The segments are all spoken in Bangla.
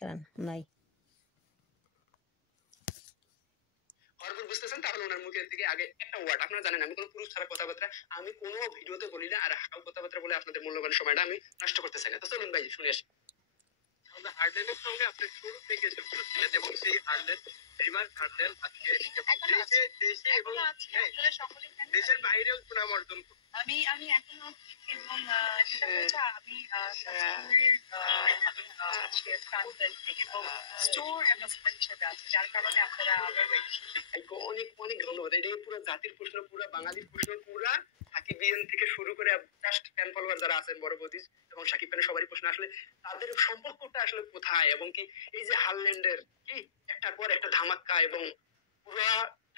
কারণ নাই ভরপুর বুঝতেছেন, তাহলে ওনার মুখের থেকে আগে একটা ওয়ার্ড, আপনারা জানেন আমি কোনো পুরুষ ছাড়া কথাবার্তা আমি কোনো ভিডিওতে বলি না, আর হাউ কথাবার্তা বলে আপনাদের মূল্যবান সময়টা আমি নষ্ট করতে চাই না। তো চলুন ভাই শুনে আসি। আমাদের হার্ডেলের সঙ্গে আপনি শুরু থেকে যুক্ত ছিলেন, এবং সেই হার্ডেল ফেমাস হার্ডেল আজকে দেশে এবং দেশের বাইরেও সুনাম অর্জন করছে। আমি এখনো এবং যেটা হচ্ছে আমি এবং স্টোর অ্যাসিস্ট্যান্ট হিসেবে আছি, যার কারণে আপনারা অনেক অনেক ধন্যবাদ। এটাই পুরো জাতির প্রশ্ন, পুরো বাঙালির প্রশ্ন, পুরা সাকিব বিএন থেকে শুরু করে জাস্ট ফ্যান ফলোয়ার যারা আছেন বড় বৌদি এবং সাকিব খানের সবারই প্রশ্ন আসলে তাদের সম্পর্কটা আসলে কোথায়, এবং কি এই যে হারল্যান্ডের কি একটার পর একটা ধামাক্কা এবং পুরা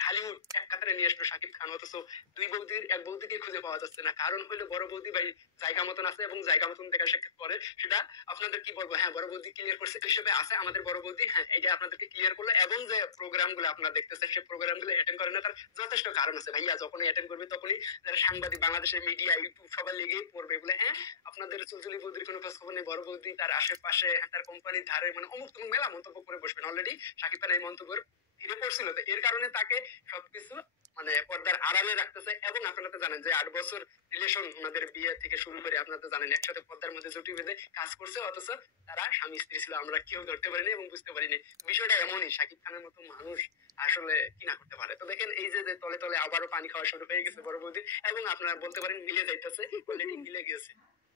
হলিউড এক কাতারে নিয়ে আসলো শাকিব খান, অথচ দুই বৌদির এক বৌদিকে খুঁজে পাওয়া যাচ্ছে না। কারণ হলো বড় বৌদি ভাই জায়গা মতন আছে এবং জায়গা মতন দেখা সাক্ষাৎ করে, সেটা আপনাদের কি বলবো, হ্যাঁ বড় বৌদি ক্লিয়ার করছে হিসেবে আছে আমাদের বড় বৌদি, হ্যাঁ এটা আপনাদেরকে ক্লিয়ার করলো। এবং যে প্রোগ্রাম গুলো আপনারা দেখতেছেন সেই প্রোগ্রাম গুলো অ্যাটেন্ড করে না, তার যথেষ্ট কারণ আছে ভাইয়া। যখনই অ্যাটেন্ড করবে তখনই যারা সাংবাদিক বাংলাদেশের মিডিয়া ইউটিউব সবাই লেগেই পড়বে বলে, হ্যাঁ আপনাদের চুলচুলি বৌদির কোনো খোঁজ খবর নেই, বড় বৌদি তার আশেপাশে তার কোম্পানির ধারে মানে অমুক তমুক মেলা মন্তব্য করে বসবেন। অলরেডি শাকিব খান এই মন্তব্যের ঘিরে পড়ছিল, তো এর কারণে তাকে সবকিছু মানে পর্দার আড়ালে রাখতেছে। এবং আপনারা তো জানেন যে 8 বছর রিলেশন, ওনাদের বিয়ে থেকে শুরু করে আপনারা তো জানেন একসাথে পর্দার মধ্যে জুটি বেঁধে কাজ করছে, অথচ তারা স্বামী স্ত্রী ছিল, আমরা কেউ ধরতে পারিনি এবং বুঝতে পারিনি। বিষয়টা এমনই, শাকিব খানের মতো মানুষ আসলে কি না করতে পারে। তো দেখেন এই যে তলে তলে আবারও পানি খাওয়া শুরু হয়ে গেছে বড় বৌদি, এবং আপনারা বলতে পারেন মিলে যাইতেছে, অলরেডি মিলে গেছে।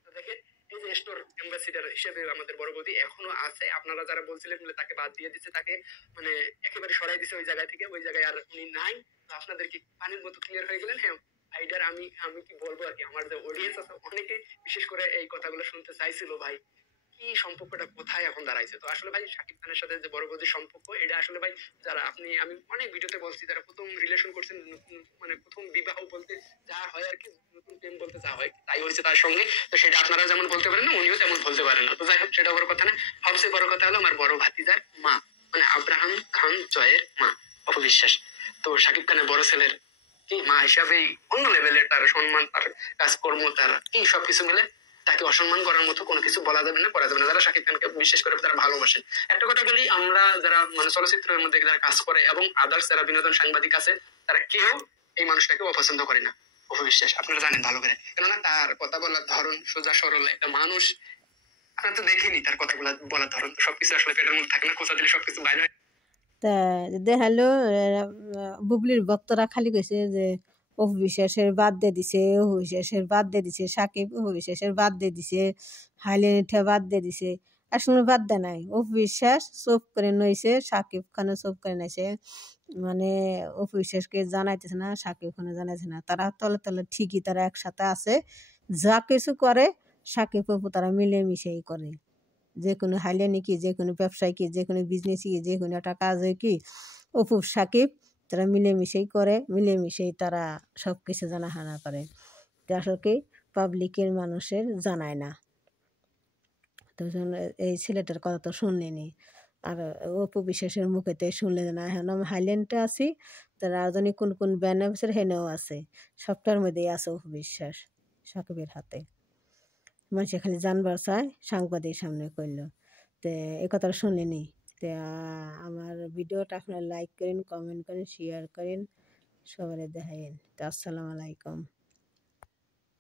তো দেখেন এই যে স্টোর অ্যাম্বাসিডার হিসেবে আমাদের বড় বৌদি এখনো আছে। আপনারা যারা বলছিলেন তাকে বাদ দিয়ে দিচ্ছে, তাকে মানে একেবারে সরাই দিছে ওই জায়গা থেকে, ওই জায়গায় আর উনি নাই। তো আপনাদের কি পানির মতো ক্লিয়ার হয়ে গেলেন। হ্যাঁ আইডার আমি আমি কি বলবো আর কি, আমার যে অডিয়েন্স আছে অনেকে বিশেষ করে এই কথাগুলো শুনতে চাইছিল ভাই কি সম্পর্কটা কোথায় এখন দাঁড়াইছে। তো আসলে ভাই শাকিব খানের সাথে যে বড় বৌদির সম্পর্ক, এটা আসলে ভাই যারা আপনি আমি অনেক ভিডিওতে বলছি, যারা প্রথম রিলেশন করছেন মানে প্রথম বিবাহ বলতে যা হয় আর কি, নতুন প্রেম বলতে যা হয় তাই হয়েছে তার সঙ্গে। তো সেটা আপনারা যেমন বলতে পারেন না, উনিও তেমন বলতে পারেন না। তো যাই হোক সেটা বড় কথা না, সবচেয়ে বড় কথা হলো আমার বড় ভাতিজার মা, মানে আব্রাহাম খান জয়ের মা অপবিশ্বাস। তো শাকিব খানের বড় ছেলের কি মা হিসাবেই অন্য লেভেলের তার সম্মান, তার কাজকর্ম, তার কি সবকিছু মিলে তাকে অসম্মান করার মতো কোনো কিছু বলা যাবে না, করা যাবে না। যারা শাকিব খানকে বিশেষ করে তারা ভালোবাসেন, একটা কথা বলি, আমরা যারা মানে চলচ্চিত্রের মধ্যে যারা কাজ করে এবং আদার্স যারা বিনোদন সাংবাদিক আছে, তারা কেউ এই মানুষটাকে অপছন্দ করে না অপবিশ্বাস, আপনারা জানেন ভালো করে। কেননা তার কথা বলার ধরন সোজা সরল একটা মানুষ, আপনারা তো দেখেনি তার কথাগুলো বলার ধরন, সবকিছু আসলে পেটের মধ্যে থাকে না, খোঁচা দিলে সবকিছু বাইরে হয়। তা দেখালো বুবলির ভক্তরা খালি কইছে যে অপবিশ্বাসের বাদ দিয়ে দিছে, অপবিশ্বাসের বাদ দিয়ে দিছে, সাকিব অপবিশ্বাসের বাদ দিয়ে দিছে, হাইলেনিঠা বাদ দিয়ে দিছে। আসলে বাদ দেয় নাই, অপবিশ্বাস চুপ করে নইছে, সাকিব খানও চুপ করে নাইছে। মানে অপবিশ্বাসকে জানাইতেছে না, সাকিব খানও জানাইছে না, তারা তলে তলে ঠিকই তারা একসাথে আছে। যা কিছু করে সাকিব অপু তারা মিলেমিশেই করে। যে কোনো হাইলানি কি, যে কোনো ব্যবসায় কি, যে কোনো বিজনেস কি, যে কোনো একটা কাজ হয় কি, অপু সাকিব তারা মিলেমিশেই করে, মিলেমিশেই তারা সব কিছু জানাশোনা করে। তো আসলে কি পাবলিকের মানুষের জানায় না। তো এই ছেলেটার কথা তো শুনলেনি, আর অপু বিশ্বাসের মুখেতে শুনলে না। এখন আমি হাইল্যান্ডে আছি, তার রাজধানী কোন কোন ব্যান অফিসের হেনেও আছে, সবটার মধ্যেই আছে অপু বিশ্বাস সাকিবের হাতে। মানুষ খালি জানবার চায়, সাংবাদিক সামনে করলো। তো এই কথাটা শুনলেনি। তো আমার ভিডিওটা আপনারা লাইক করেন, কমেন্ট করেন, শেয়ার করেন, সবাই দেখাইন। তো আসসালামু আলাইকুম।